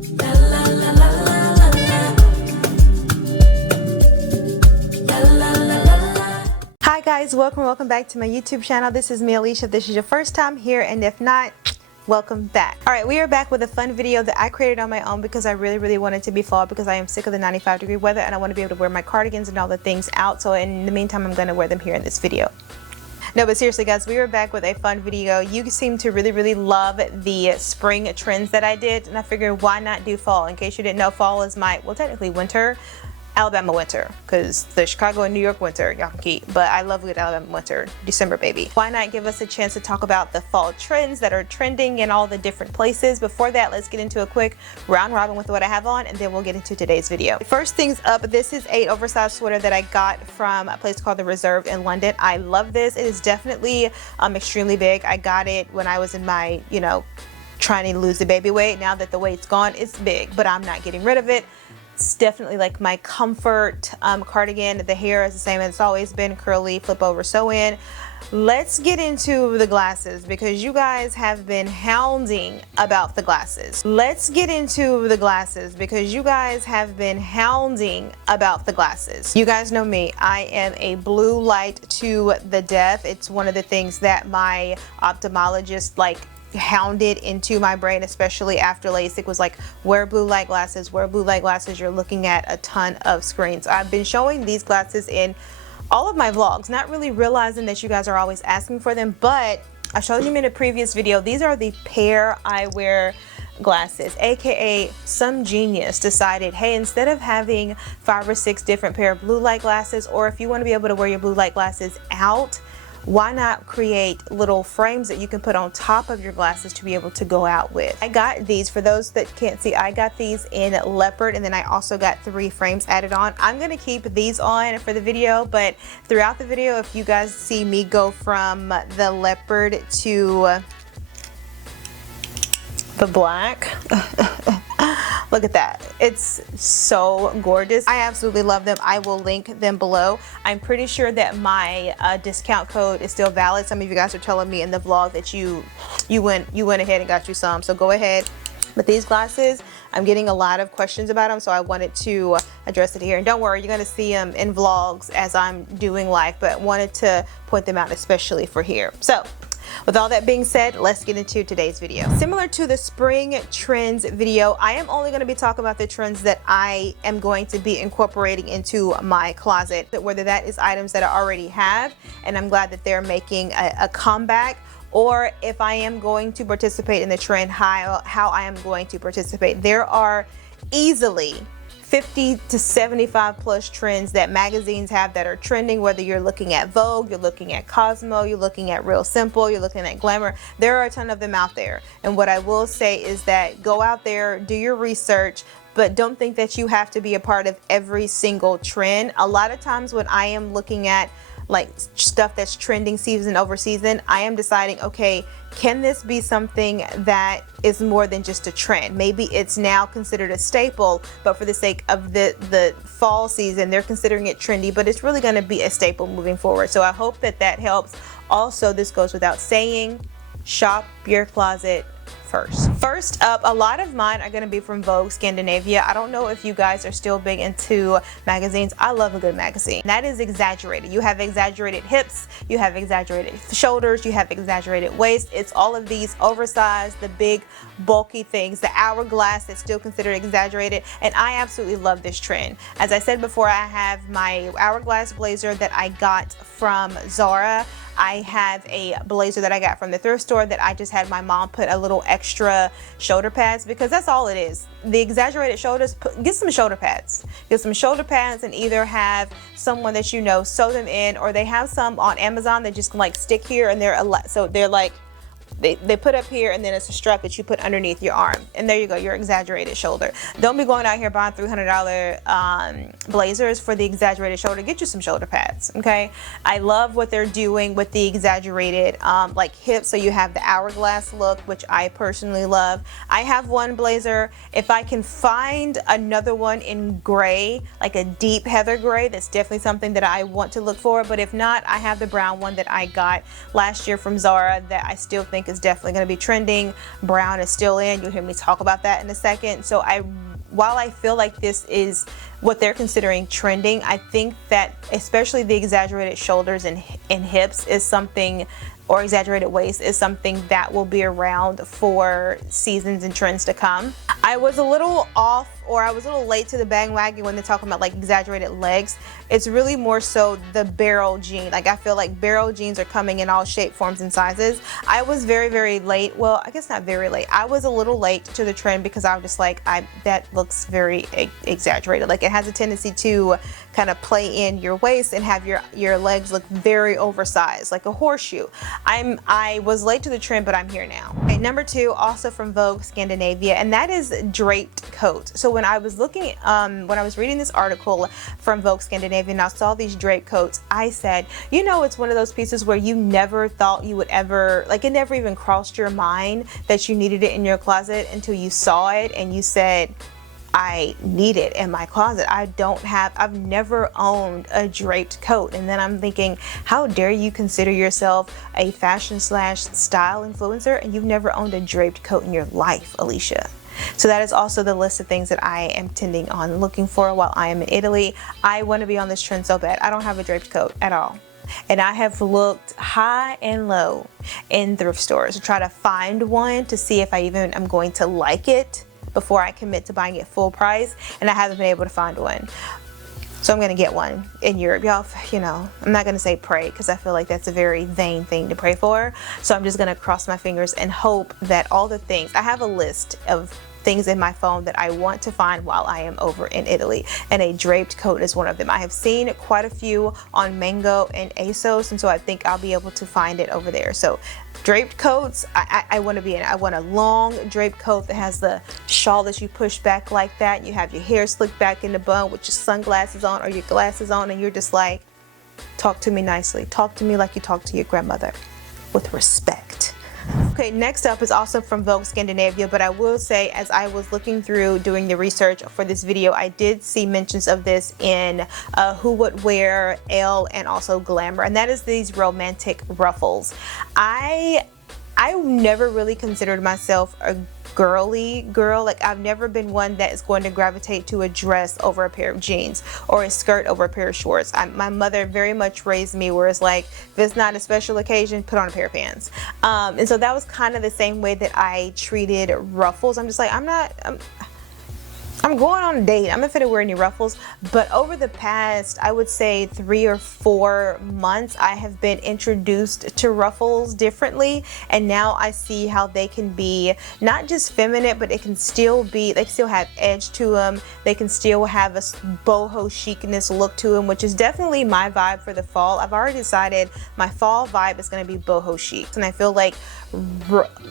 Hi guys, welcome back to my YouTube channel. This is me, Alicia. If this is your first time here, and if not, welcome back. Alright, we are back with a fun video that I created on my own because I really wanted to be fall, because I am sick of the 95-degree weather and I want to be able to wear my cardigans and all the things out. So in the meantime, I'm going to wear them here in this video. No, but seriously guys, we are back with a fun video. You seem to really love the spring trends that I did, and I figured why not do fall. In case you didn't know, fall is my, well, technically winter, Alabama winter, because the Chicago and New York winter y'all can keep, but I love good Alabama winter, December baby. Why not give us a chance to talk about the fall trends that are trending in all the different places? Before that, let's get into a quick round robin with what I have on, and then we'll get into today's video. First things up, this is an oversized sweater that I got from a place called The Reserve in London. I love this. It is definitely extremely big. I got it when I was in my, trying to lose the baby weight. Now that the weight's gone, it's big, but I'm not getting rid of it. It's definitely like my comfort cardigan. The hair is the same as it's always been, curly, flip over, sew in. Let's get into the glasses because you guys have been hounding about the glasses. Let's get into the glasses because you guys have been hounding about the glasses. You guys know me. I am a blue light to the death. It's one of the things that my ophthalmologist hounded into my brain, especially after LASIK, was like, wear blue light glasses, wear blue light glasses. You're looking at a ton of screens. I've been showing these glasses in all of my vlogs, not really realizing that you guys are always asking for them, but I showed them in a previous video. These are the pair eyewear glasses, aka some genius decided, hey, instead of having 5 or 6 different pair of blue light glasses, or if you want to be able to wear your blue light glasses out, why not create little frames that you can put on top of your glasses to be able to go out with? I got these, for those that can't see, I got these in leopard, and then I also got 3 frames added on. I'm gonna keep these on for the video, but throughout the video, if you guys see me go from the leopard to the black, look at that. It's so gorgeous. I absolutely love them. I will link them below. I'm pretty sure that my discount code is still valid. Some of you guys are telling me in the vlog that you went ahead and got you some, so go ahead. But these glasses, I'm getting a lot of questions about them, so I wanted to address it here. And don't worry, you're gonna see them in vlogs as I'm doing live, but wanted to point them out especially for here. So, with all that being said, let's get into today's video. Similar to the spring trends video, I am only going to be talking about the trends that I am going to be incorporating into my closet, whether that is items that I already have, and I'm glad that they're making a comeback, or if I am going to participate in the trend, how I am going to participate. There are easily 50 to 75 plus trends that magazines have that are trending, whether you're looking at Vogue, you're looking at Cosmo, you're looking at Real Simple, you're looking at Glamour. There are a ton of them out there. And what I will say is that go out there, do your research, but don't think that you have to be a part of every single trend. A lot of times when I am looking at stuff that's trending season over season, I am deciding, okay, can this be something that is more than just a trend? Maybe it's now considered a staple, but for the sake of the fall season, they're considering it trendy, but it's really going to be a staple moving forward. So I hope that that helps. Also, this goes without saying, shop your closet first. First up, a lot of mine are going to be from Vogue Scandinavia. I don't know if you guys are still big into magazines. I love a good magazine. That is exaggerated. You have exaggerated hips, you have exaggerated shoulders, you have exaggerated waist. It's all of these oversized, the big bulky things, the hourglass that's still considered exaggerated, and I absolutely love this trend. As I said before, I have my hourglass blazer that I got from Zara. I have a blazer that I got from the thrift store that I just had my mom put a little extra shoulder pads, because that's all it is. The exaggerated shoulders, get some shoulder pads. Get some shoulder pads and either have someone that you know sew them in, or they have some on Amazon that just can stick here, and they're they put up here, and then it's a strap that you put underneath your arm, and there you go, your exaggerated shoulder. Don't be going out here buying $300 blazers for the exaggerated shoulder. Get you some shoulder pads, okay? I love what they're doing with the exaggerated hips, so you have the hourglass look, which I personally love. I have one blazer. If I can find another one in gray, like a deep heather gray, that's definitely something that I want to look for. But if not, I have the brown one that I got last year from Zara that I still think is definitely going to be trending. Brown is still in. You'll hear me talk about that in a second. So while I feel like this is what they're considering trending, I think that especially the exaggerated shoulders and hips is something, or exaggerated waist is something that will be around for seasons and trends to come. I was a little off, or I was a little late to the bandwagon when they're talking about like exaggerated legs. It's really more so the barrel jean. Like I feel like barrel jeans are coming in all shape, forms, and sizes. I was very, very late. Well, I guess not very late. I was a little late to the trend because I was just like, that looks very exaggerated. Like it has a tendency to kind of play in your waist and have your legs look very oversized, like a horseshoe. I was late to the trend, but I'm here now. Okay, number 2, also from Vogue Scandinavia, and that is draped coats. So when I was looking, when I was reading this article from Vogue Scandinavia and I saw these draped coats, I said, you know, it's one of those pieces where you never thought you would ever, like it never even crossed your mind that you needed it in your closet until you saw it and you said, I need it in my closet. I've never owned a draped coat. And then I'm thinking, how dare you consider yourself a fashion / style influencer and you've never owned a draped coat in your life, Alicia? So that is also the list of things that I am tending on looking for while I am in Italy. I want to be on this trend so bad. I don't have a draped coat at all. And I have looked high and low in thrift stores to try to find one to see if I even am going to like it before I commit to buying it full price, and I haven't been able to find one. So I'm gonna get one in Europe. Y'all, you know, I'm not gonna say pray because I feel like that's a very vain thing to pray for. So I'm just gonna cross my fingers and hope that all the things, I have a list of things in my phone that I want to find while I am over in Italy, and a draped coat is one of them. I have seen quite a few on Mango and ASOS, and so I think I'll be able to find it over there. So draped coats, I want to be in. I want a long draped coat that has the shawl that you push back like that. You have your hair slicked back in the bun with your sunglasses on or your glasses on, and you're just like, talk to me nicely. Talk to me like you talk to your grandmother, with respect. Okay, next up is also from Vogue Scandinavia, but I will say, as I was looking through doing the research for this video, I did see mentions of this in Who Would Wear, Elle, and also Glamour, and that is these romantic ruffles. I never really considered myself a girly girl. Like I've never been one that is going to gravitate to a dress over a pair of jeans or a skirt over a pair of shorts. My mother very much raised me where it's like, if it's not a special occasion, put on a pair of pants. And so that was kind of the same way that I treated ruffles. I'm just like, I'm going on a date. I'm not finna wear any ruffles. But over the past, I would say 3 or 4 months, I have been introduced to ruffles differently. And now I see how they can be not just feminine, but it can still be, they still have edge to them. They can still have a boho chicness look to them, which is definitely my vibe for the fall. I've already decided my fall vibe is gonna be boho chic. And I feel like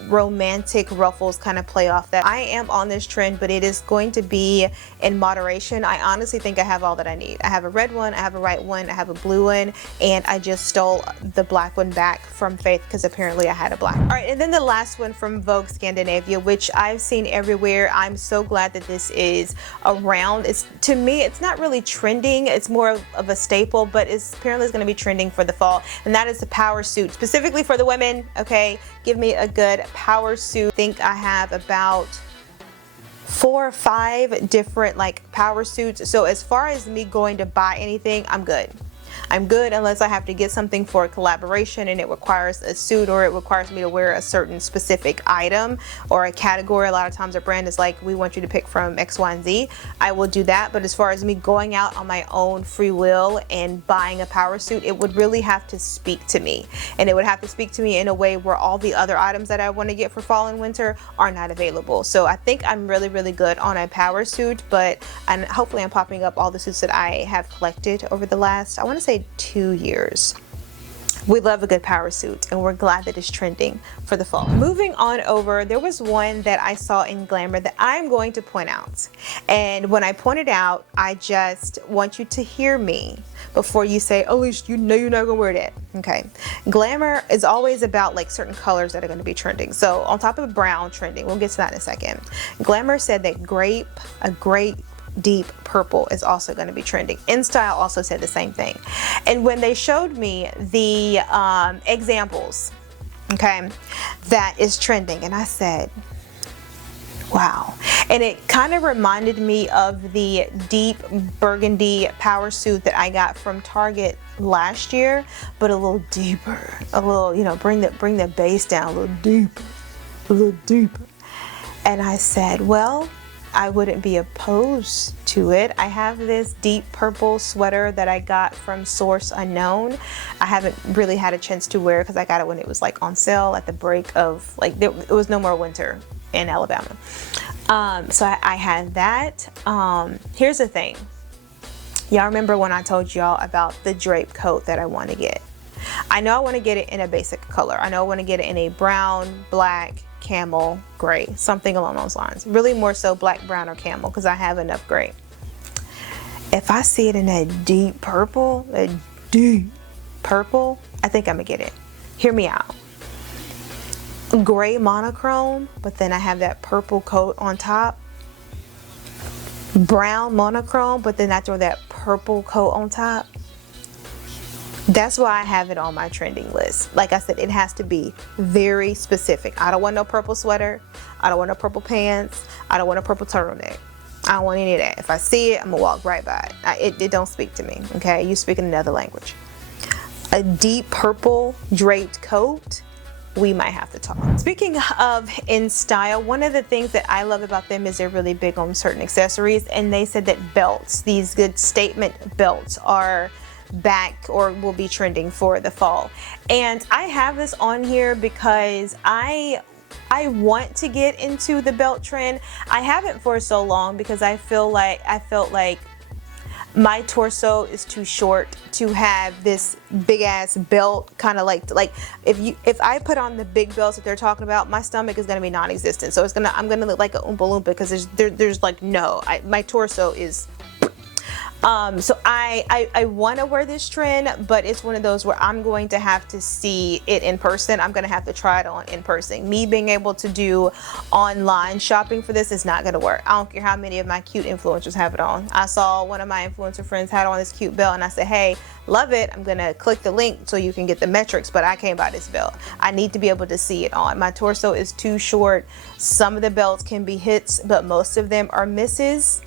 romantic ruffles kind of play off that. I am on this trend, but it is going to be in moderation. I honestly think I have all that I need. I have a red one, I have a white one, I have a blue one, and I just stole the black one back from Faith because apparently I had a black. All right, and then the last one from Vogue Scandinavia, which I've seen everywhere. I'm so glad that this is around. To me, it's not really trending. It's more of a staple, but it's apparently going to be trending for the fall, and that is the power suit, specifically for the women. Okay, give me a good power suit. I think I have about 4 or 5 different like power suits. So as far as me going to buy anything, I'm good. I'm good unless I have to get something for a collaboration and it requires a suit or it requires me to wear a certain specific item or a category. A lot of times a brand is like, we want you to pick from X, Y, and Z. I will do that. But as far as me going out on my own free will and buying a power suit, it would really have to speak to me. And it would have to speak to me in a way where all the other items that I want to get for fall and winter are not available. So I think I'm really, really good on a power suit, and hopefully I'm popping up all the suits that I have collected over the last, I want to say 2 years. We love a good power suit and we're glad that it's trending for the fall. Moving on over, there was one that I saw in Glamour that I'm going to point out. And when I point it out, I just want you to hear me before you say, oh, you know you're not gonna wear that. Okay. Glamour is always about like certain colors that are gonna be trending. So on top of brown trending, we'll get to that in a second. Glamour said that a great deep purple is also going to be trending. InStyle also said the same thing. And when they showed me the examples okay, that is trending. And I said, wow. And it kind of reminded me of the deep burgundy power suit that I got from Target last year, but a little deeper, a little, you know, bring the base down a little deeper, a little deeper. And I said, well, I wouldn't be opposed to it. I have this deep purple sweater that I got from Source Unknown. I haven't really had a chance to wear it because I got it when it was like on sale at the break of, like, it was no more winter in Alabama. So I had that. Here's the thing. Y'all remember when I told y'all about the drape coat that I want to get? I know I want to get it in a basic color. I know I want to get it in a brown, black, camel, gray, something along those lines. Really more so black, brown, or camel, because I have enough gray. If I see it in that deep purple, I think I'm gonna get it. Hear me out. Gray monochrome, but then I have that purple coat on top. Brown monochrome, but then I throw that purple coat on top. That's why I have it on my trending list. Like I said, it has to be very specific. I don't want no purple sweater. I don't want no purple pants. I don't want a purple turtleneck. I don't want any of that. If I see it, I'm gonna walk right by it. It don't speak to me, okay? You speak in another language. A deep purple draped coat, we might have to talk. Speaking of in style, one of the things that I love about them is they're really big on certain accessories, and they said that belts, these good statement belts, are back or will be trending for the fall. And I have this on here because I want to get into the belt trend. I haven't for so long because I felt like my torso is too short to have this big ass belt, kind of like if I put on the big belts that they're talking about, my stomach is going to be non-existent. So I'm going to look like a Oompa Loompa because there's like no, my torso is. So I want to wear this trend, but it's one of those where I'm going to have to see it in person. I'm going to have to try it on in person. Me being able to do online shopping for this is not going to work. I don't care how many of my cute influencers have it on. I saw one of my influencer friends had on this cute belt, and I said, hey, love it. I'm going to click the link so you can get the metrics, but I can't buy this belt. I need to be able to see it on. My torso is too short. Some of the belts can be hits, but most of them are misses.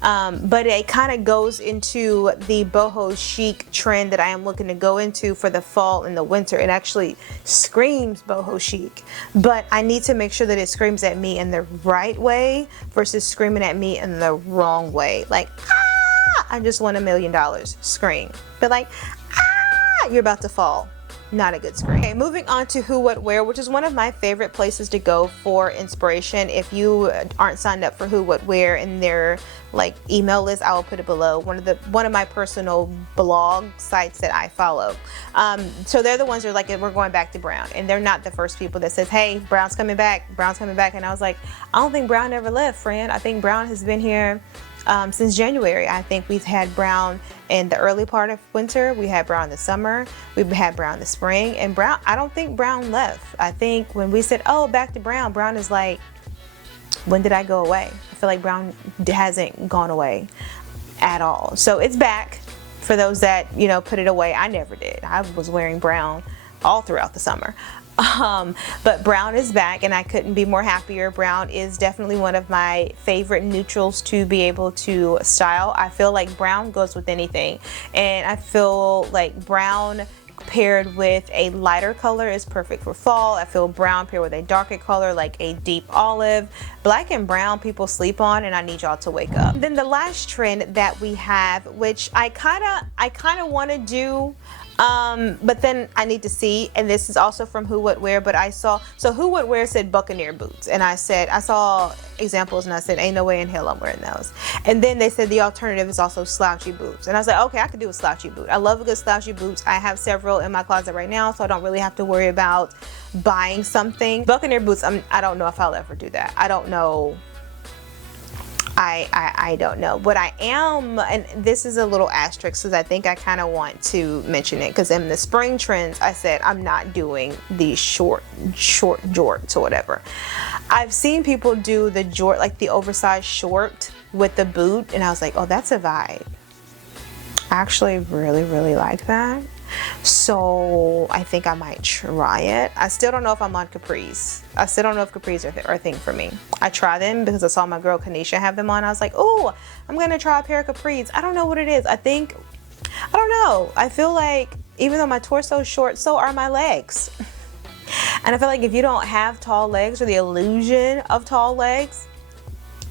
But it kind of goes into the boho chic trend that I am looking to go into for the fall and the winter. It actually screams boho chic, but I need to make sure that it screams at me in the right way versus screaming at me in the wrong way. Like, ah, I just won $1 million. Scream. But like, ah, you're about to fall. Not a good screen. Okay, moving on to Who What Wear, which is one of my favorite places to go for inspiration. If you aren't signed up for Who What Wear in their like email list, I will put it below. One of my personal blog sites that I follow. So they're the ones that are like, we're going back to brown, and they're not the first people that says, hey, brown's coming back, brown's coming back. And I was like, I don't think brown ever left, friend. I think brown has been here since January. I think we've had brown in the early part of winter, we had brown in the summer, we've had brown in the spring, and brown, I don't think brown left. I think when we said, oh, back to brown, brown is like, when did I go away? I feel like brown hasn't gone away at all. So it's back for those that, you know, put it away. I never did. I was wearing brown all throughout the summer. But brown is back, and I couldn't be more happier. Brown is definitely one of my favorite neutrals to be able to style. I feel like brown goes with anything, and I feel like brown paired with a lighter color is perfect for fall. I feel brown paired with a darker color like a deep olive. Black and brown people sleep on, and I need y'all to wake up. Then the last trend that we have, which I kind of want to do, but then I need to see, and this is also from Who What Wear, but I saw, so Who What Wear said Buccaneer boots, and I saw examples, and I said, ain't no way in hell I'm wearing those. And then they said the alternative is also slouchy boots, and I was like, okay, I could do a slouchy boot. I love a good slouchy boots. I have several in my closet right now, so I don't really have to worry about buying something. Buccaneer boots, I don't know if I'll ever do that. I don't know. I don't know. But I am, and this is a little asterisk because I think I kind of want to mention it, because in the spring trends I said I'm not doing these short jorts or whatever. I've seen people do the jort, like the oversized short with the boot, and I was like, oh, that's a vibe. I actually really like that. So I think I might try it. I still don't know if I'm on capris. I still don't know if capris are a thing for me. I try them because I saw my girl Kanisha have them on. I was like, oh, I'm gonna try a pair of capris. I don't know what it is. I don't know. I feel like even though my torso is short, so are my legs. And I feel like if you don't have tall legs or the illusion of tall legs,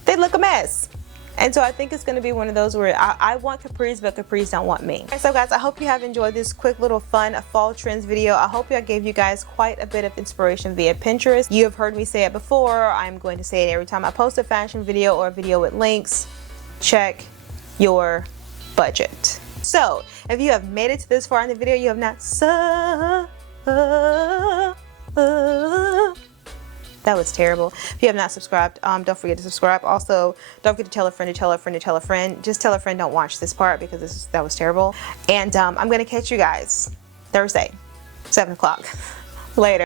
they look a mess. And so I think it's going to be one of those where I want capris, but capris don't want me. So guys, I hope you have enjoyed this quick little fun fall trends video. I hope I gave you guys quite a bit of inspiration via Pinterest. You have heard me say it before. I'm going to say it every time I post a fashion video or a video with links. Check your budget. So if you have made it to this far in the video, you have not that was terrible. If you have not subscribed, don't forget to subscribe. Also, don't forget to tell a friend to tell a friend to tell a friend. Just tell a friend, don't watch this part because that was terrible. And I'm gonna catch you guys Thursday, 7 o'clock. Later.